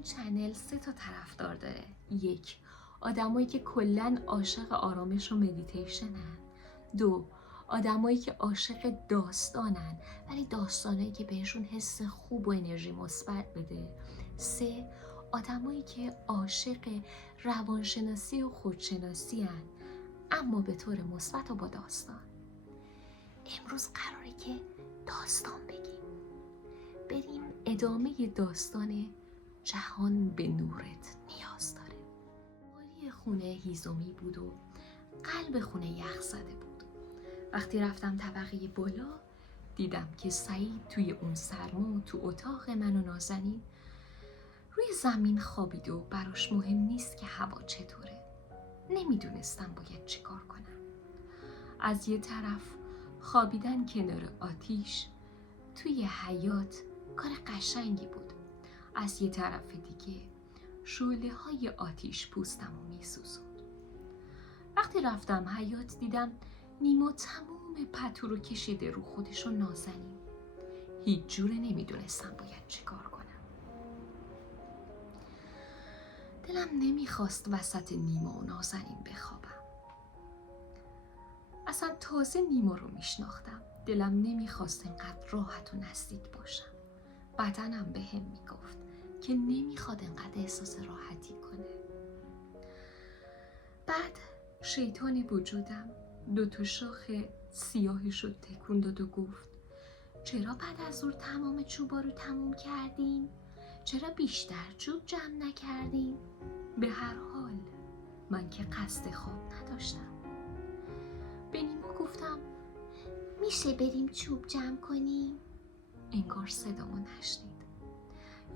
این چنل 3 تا طرفدار داره. 1. آدمایی که کلاً عاشق آرامش و مدیتیشنن. 2. آدمایی که عاشق داستانن، ولی داستانایی که بهشون حس خوب و انرژی مثبت بده. 3. آدمایی که عاشق روانشناسی و خودشناسی هن، اما به طور مثبت و با داستان. امروز قراره که داستان بگیم. بریم ادامه داستان جهان به نورت نیاز داره. مالی خونه هیزومی بود و قلب خونه یخ زده بود. وقتی رفتم طبقه بالا دیدم که سعید توی اون سرما تو اتاق من و نازنین روی زمین خوابید و براش مهم نیست که هوا چطوره. نمیدونستم باید چی کار کنم. از یه طرف خوابیدن کنار آتیش توی حیاط کار قشنگی بود. از یه طرف دیگه شعله های آتیش پوستم رو میسوزوند. وقتی رفتم حیاط دیدم نیما تموم پتو رو کشیده رو خودش و نازنین. هیچ جوره نمیدونستم باید چی کار کنم. دلم نمیخواست وسط نیما و نازنین بخوابم. اصلا تازه نیما رو میشناختم. دلم نمیخواست اینقدر راحت و نزدیک باشم. بدنم به هم میگفت که نمیخواد اینقدر احساس راحتی کنه. بعد شیطان وجودم 2 تا شاخ سیاهش رو تکون داد و گفت چرا بعد از ظهر تمام چوبا رو تموم کردین؟ چرا بیشتر چوب جمع نکردین؟ به هر حال من که قصد خواب نداشتم. به نیما گفتم میشه بریم چوب جمع کنیم؟ انگار صدامو نشنید،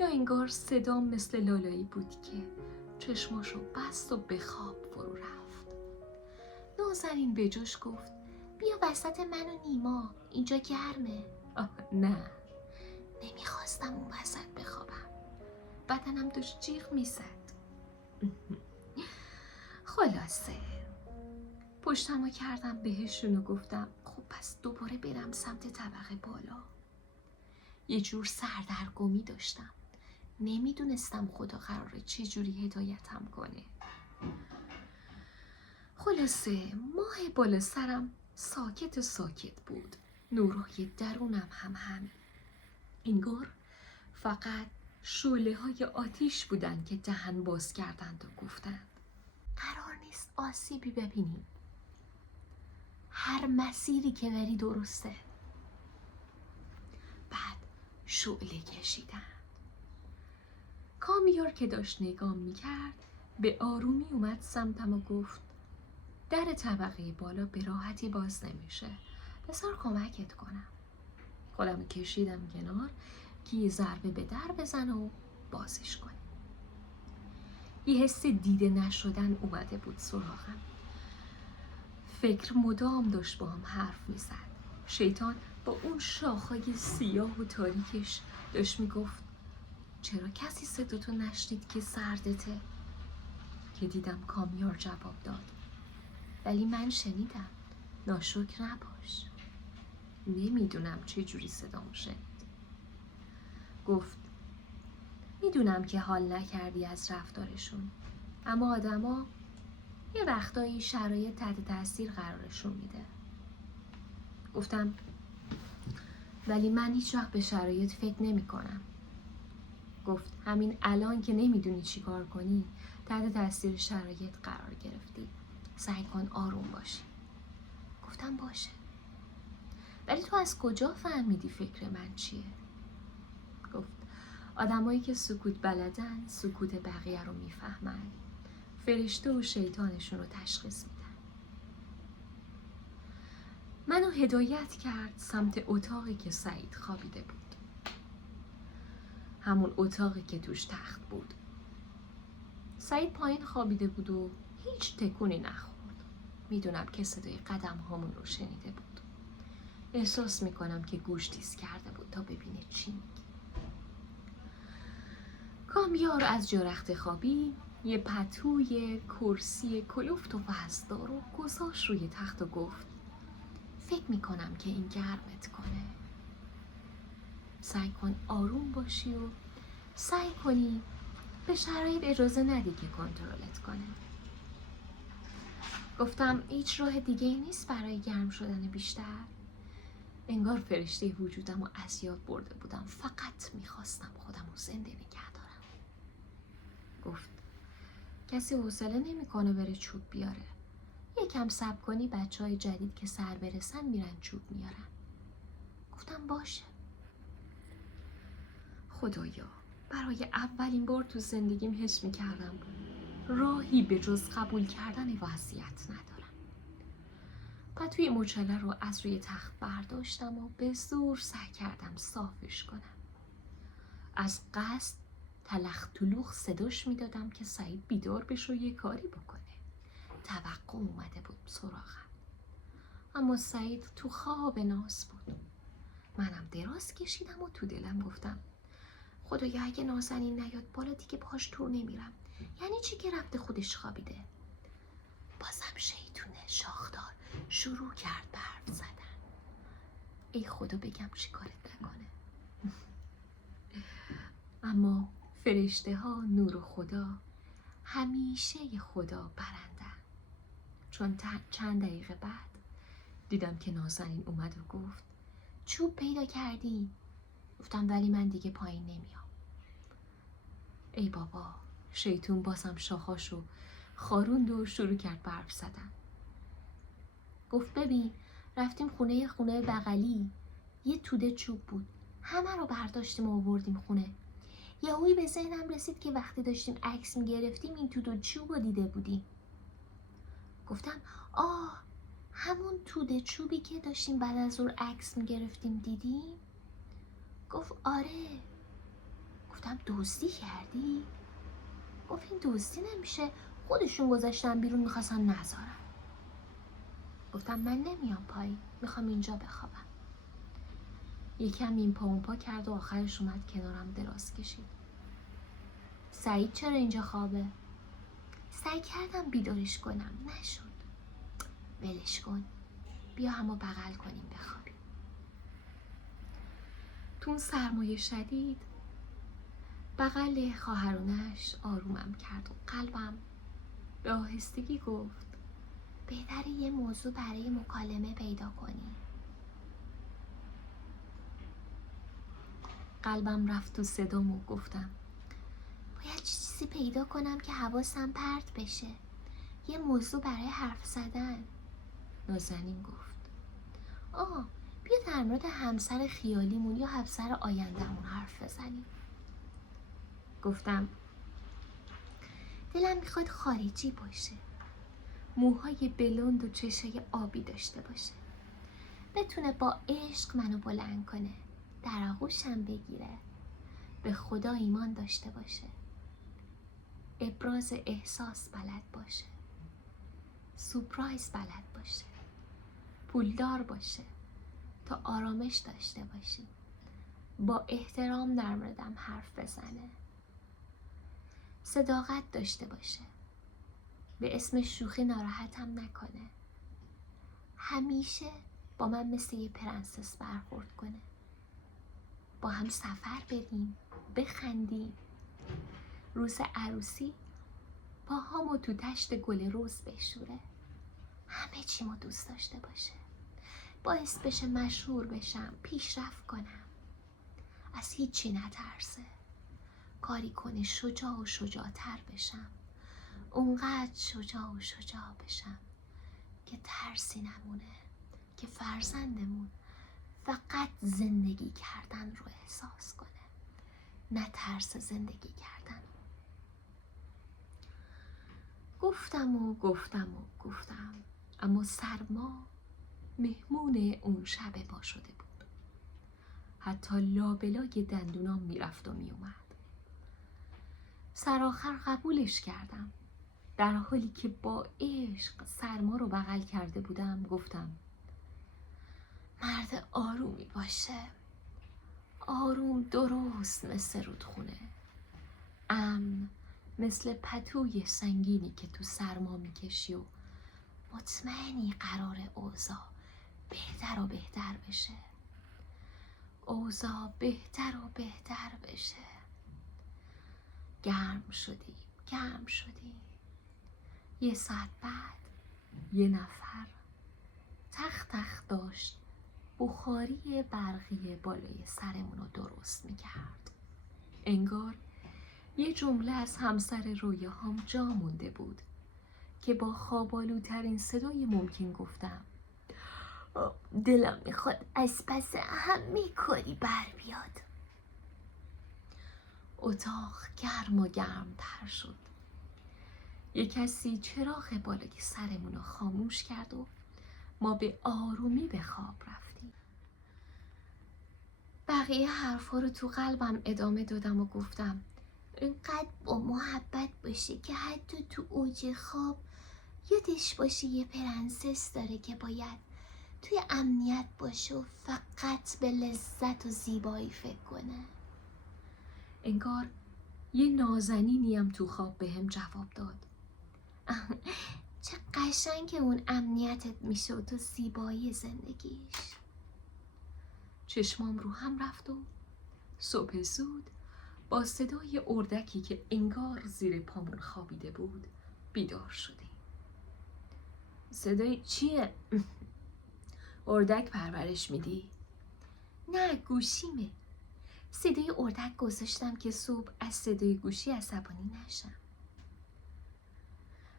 یا انگار صدام مثل لالایی بود که چشماشو بست و به خواب فرو رفت. نازنین به جوش گفت بیا وسط من و نیما، اینجا گرمه. نه، نمیخواستم اون وسط بخوابم. بدنم داشت جیغ میزد. خلاصه پشتمو کردم بهشون و گفتم خب پس دوباره برم سمت طبقه بالا. یه جور سردرگمی داشتم. نمیدونستم خدا قراره چه جوری هدایتم کنه. خلاصه ماه بالا سرم ساکت بود. نورهای درونم هم همین. انگار فقط شعله های آتیش بودن که دهن باز کردند و گفتند قرار نیست آسیبی ببینیم. هر مسیری که بری درسته. بعد شعله کشیدن. کامیار که داشت نگام میکرد به آرومی اومد سمتم و گفت در طبقه بالا به راحتی باز نمیشه. بذار کمکت کنم. خودم کشیدم کنار که یه ضربه به در بزن و بازش کنیم. یه حس دیده نشدن اومده بود سراغم. فکر مدام داشت با هم حرف میزد. شیطان با اون شاخهای سیاه و تاریکش داشت میگفت چرا کسی صداتو نشنید که سردته؟ که دیدم کامیار جواب داد ولی من شنیدم، ناشکر نباش. نمیدونم چه جوری صدامو شنید. گفت میدونم که حال نکردی از رفتارشون، اما آدما یه وقتایی شرایط تحت تاثیر قرارشون میده. گفتم ولی من هیچ وقت به شرایط فکر نمی کنم. گفت همین الان که نمیدونی چی کار کنی تحت تاثیر شرایط قرار گرفتی. سعی کن آروم باشی. گفتم باشه. ولی تو از کجا فهمیدی فکر من چیه؟ گفت آدمایی که سکوت بلدن سکوت بقیه رو میفهمن. فرشته و شیطانشون رو تشخیص میدن. منو هدایت کرد سمت اتاقی که سعید خوابیده بود. همون اتاقی که توش تخت بود. سعید پایین خوابیده بود و هیچ تکونی نخورد. میدونم که صدای قدم هامون رو شنیده بود. احساس میکنم که گوش تیز کرده بود تا ببینه چی میگه. کامیار از جا رخت خوابی یه پتوی کرسی کلفت و وزدار رو گذاشت روی تخت و گفت فکر میکنم که این گرمت کنه. سعی کن آروم باشی و سعی کنی به شرایط اجازه ندی که کنترلت کنه. گفتم هیچ راه دیگه ای نیست برای گرم شدن بیشتر. انگار فرشته وجودم رو از یاد برده بودم. فقط میخواستم خودم رو زنده نگه دارم. گفت کسی حوصله نمیکنه بره چوب بیاره. یکم صبر کنی بچهای جدید که سر برسن میرن چوب میارن. گفتم باشه. خدایا برای اولین بار تو زندگیم حس میکردم راهی به جز قبول کردن وضعیت ندارم. پتوی مچاله رو از روی تخت برداشتم و به زور سعی کردم صافش کنم. از قصد تلخ تلوخ صداش میدادم که سعید بیدار بشه و یه کاری بکنه. توقع اومده بود سراغم. اما سعید تو خواب ناز بود. منم دراز کشیدم و تو دلم گفتم خدایا اگه نازنین نیاد بالا دیگه پاش تور نمیرم. یعنی چی که رفته خودش خوابیده؟ بازم شیطونه شاخدار شروع کرد به حرف زدن. ای خدا بگم چی کارت نکنه. اما فرشته ها نور خدا همیشه خدا برندن. چون چند دقیقه بعد دیدم که نازنین اومد و گفت چوب پیدا کردی؟ گفتم ولی من دیگه پایین نمیام. ای بابا شیطون بازم شاخاشو خاروند و شروع کرد به حرف زدن. گفت ببین رفتیم خونه بغلی، یه توده چوب بود، همه رو برداشتیم و آوردیم خونه. یهویی به ذهنم رسید که وقتی داشتیم عکس میگرفتیم این توده چوب رو دیده بودیم. گفتم آه همون توده چوبی که داشتیم بعد از ظهر عکس میگرفتیم دیدیم؟ گفت آره. گفتم دزدی کردی؟ گفت این دزدی نمیشه، خودشون گذاشتن بیرون میخواستن نذارن. گفتم من نمیام پایین، میخوام اینجا بخوابم. یکم این پا اون پا کرد و آخرش اومد کنارم دراز کشید. سعید چرا اینجا خوابه؟ سعی کردم بیدارش کنم نشد. ولش کن بیا همو بغل کنیم بخوابیم. تو اون سرمایه شدید بغل خواهرونش آرومم کرد و قلبم به آهستگی گفت بهتره یه موضوع برای مکالمه پیدا کنی. قلبم رفت تو صدام و گفتم باید چیزی پیدا کنم که حواسم پرت بشه، یه موضوع برای حرف زدن. نازنین گفت بیا در مورد همسر خیالیمون یا همسر آیندهمون حرف بزنیم. گفتم دلم میخواد خارجی باشه، موهای بلند و چشای آبی داشته باشه، بتونه با عشق منو بلند کنه، در آغوشم بگیره، به خدا ایمان داشته باشه، ابراز احساس بلد باشه، سورپرایز بلد باشه، پولدار باشه، تا آرامش داشته باشی، با احترام در موردم حرف بزنه، صداقت داشته باشه، به اسم شوخی ناراحتم نکنه، همیشه با من مثل یه پرنسس برخورد کنه، با هم سفر بریم، بخندیم، روز عروسی پاهامو تو تشت گل رز بشوره، همه چیمو دوست داشته باشه، باعث بشه مشهور بشم، پیشرفت کنم، از هیچی نترسه، کاری کنه شجاع و شجاعتر بشم، اونقدر شجاع و شجاع بشم که ترسی نمونه، که فرزندمون فقط زندگی کردن رو احساس کنه، نه ترس زندگی کردن. گفتم اما سرما مهمون اون شب ما شده بود. حتی لابلای دندونام میرفت و میومد. سرآخر قبولش کردم. در حالی که با عشق سرما رو بغل کرده بودم گفتم مرد آرومی باشه، آروم درست مثل رودخونه، امن مثل پتوی سنگینی که تو سرما میکشی و مطمئنی قرار اوضاع بهتر و بهتر بشه، اوضاع بهتر و بهتر بشه، گرم شدیم. 1 ساعت بعد یه نفر تخت داشت بخاری برقی بالای سرمون رو درست میکرد. انگار یه جمله از همسر رویاهام جا مونده بود که با خواب‌آلودترین صدای ممکن گفتم دلم میخواد از پس همه کاری بر بیاد. اتاق گرم و گرمتر شد. یه کسی چراغ بالای سرمون رو خاموش کرد و ما به آرومی به خواب رفتیم. بقیه حرفا رو تو قلبم ادامه دادم و گفتم اینقدر با محبت باشه که حتی تو اوج خواب یادش باشه یه پرنسس داره که باید توی امنیت باشه و فقط به لذت و زیبایی فکر کنه. انگار یه نازنینی هم تو خواب بهم جواب داد چه قشنگ که اون امنیتت میشه و تو زیبایی زندگیش. چشمام رو هم رفت و صبح زود با صدای اردکی که انگار زیر پامون خوابیده بود بیدار شدیم. صدای چیه؟ اردک پرورش میدی؟ نه گوشیمه. صدای اردک گذاشتم که صبح از صدای گوشی عصبانی نشم.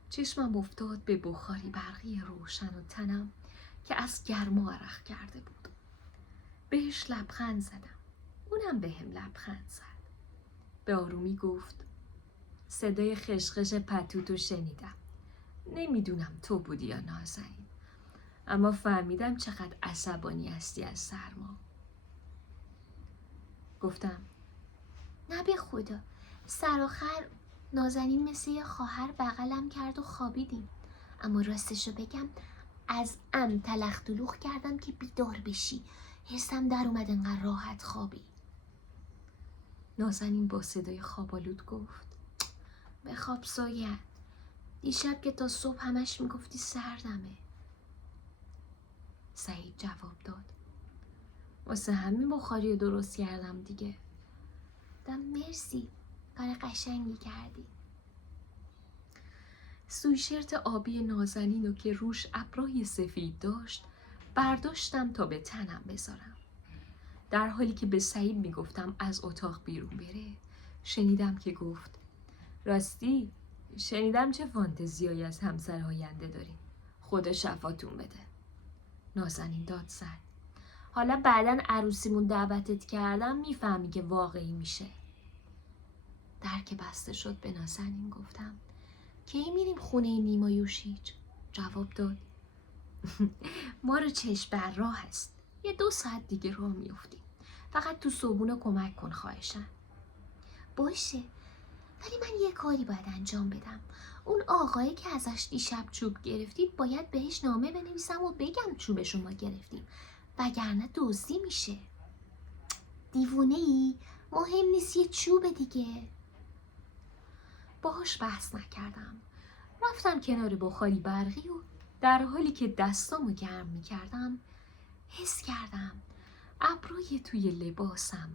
چشمم افتاد به بخاری برقی روشن و تنم که از گرما عرق کرده بود. بهش لبخند زدم. اونم بهم لبخند زد. به آرومی گفت صدای خشخش پتوتو شنیدم. نمیدونم تو بودی یا نازنین، اما فهمیدم چقدر عصبانی هستی از سرما. گفتم نه به خدا، سرآخر نازنین مثل یه خواهر بغلم کرد و خوابیدیم، اما راستشو بگم از تلخ دلوخ کردم که بیدار بشی. حسم در اومد انقدر راحت خوابی. نازنین با صدای خوابالود گفت بخواب سایه، دیشب که تا صبح همش میگفتی سردمه. سعید جواب داد واسه همین بخاری رو درست کردم دیگه. مرسی، کار قشنگی کردی. سویشرت آبی نازنین رو که روش ابرای سفید داشت برداشتم تا به تنم بذارم. در حالی که به سعید میگفتم از اتاق بیرون بره شنیدم که گفت راستی شنیدم چه فانتزیایی از همسر آینده داریم، خدا شفاتون بده. نازنین داد زد حالا بعدن عروسیمون دعوتت کردم میفهمی که واقعی میشه. در که بسته شد به نازنین گفتم کی میریم خونه نیما یوشیج؟ جواب داد ما رو چشم بر راه هست، یه 2 ساعت دیگه راه میافتیم، فقط تو صبحونه کمک کن خواهشم. باشه، ولی من یه کاری باید انجام بدم. اون آقایی که ازش دیشب چوب گرفتید باید بهش نامه بنویسم و بگم چوب شما گرفتیم، وگرنه دزدی میشه. دیوونه ای؟ مهم نیست، یه چوب دیگه. باهاش بحث نکردم. رفتم کنار بخاری برقی و در حالی که دستامو گرم میکردم حس کردم ابروی توی لباسم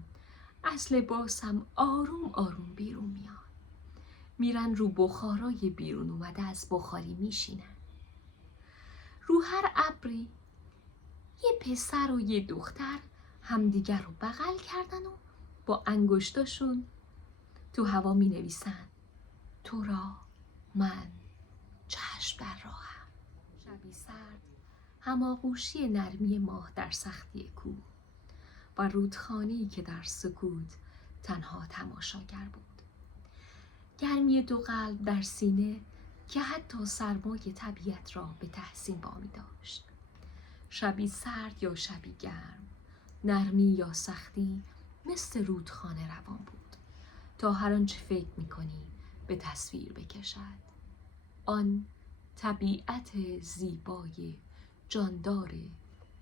از لباسم آروم آروم بیرون میان. میرن رو بخارای بیرون اومده از بخاری میشینن. رو هر ابری یه پسر و یه دختر همدیگر رو بغل کردن و با انگشتاشون تو هوا می نویسن تو را من چشم بر راهم. شبی سرد، هماغوشی نرمی ماه در سختی کوه و رودخانه‌ای که در سکوت تنها تماشاگر بود. گرمی 2 قلب در سینه که حتی سرمای طبیعت را به تحسین وامی داشت. شبی سرد یا شبی گرم، نرمی یا سختی مثل رودخانه روان بود تا هر آنچه فکر می‌کنی به تصویر بکشد. آن طبیعت زیبای جاندار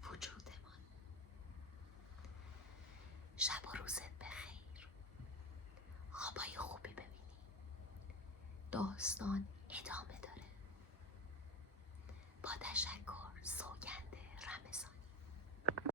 وجودمان. شب و روزت بخیر. خوابای خوبی ببینی. داستان ادامه داره. با تشکر.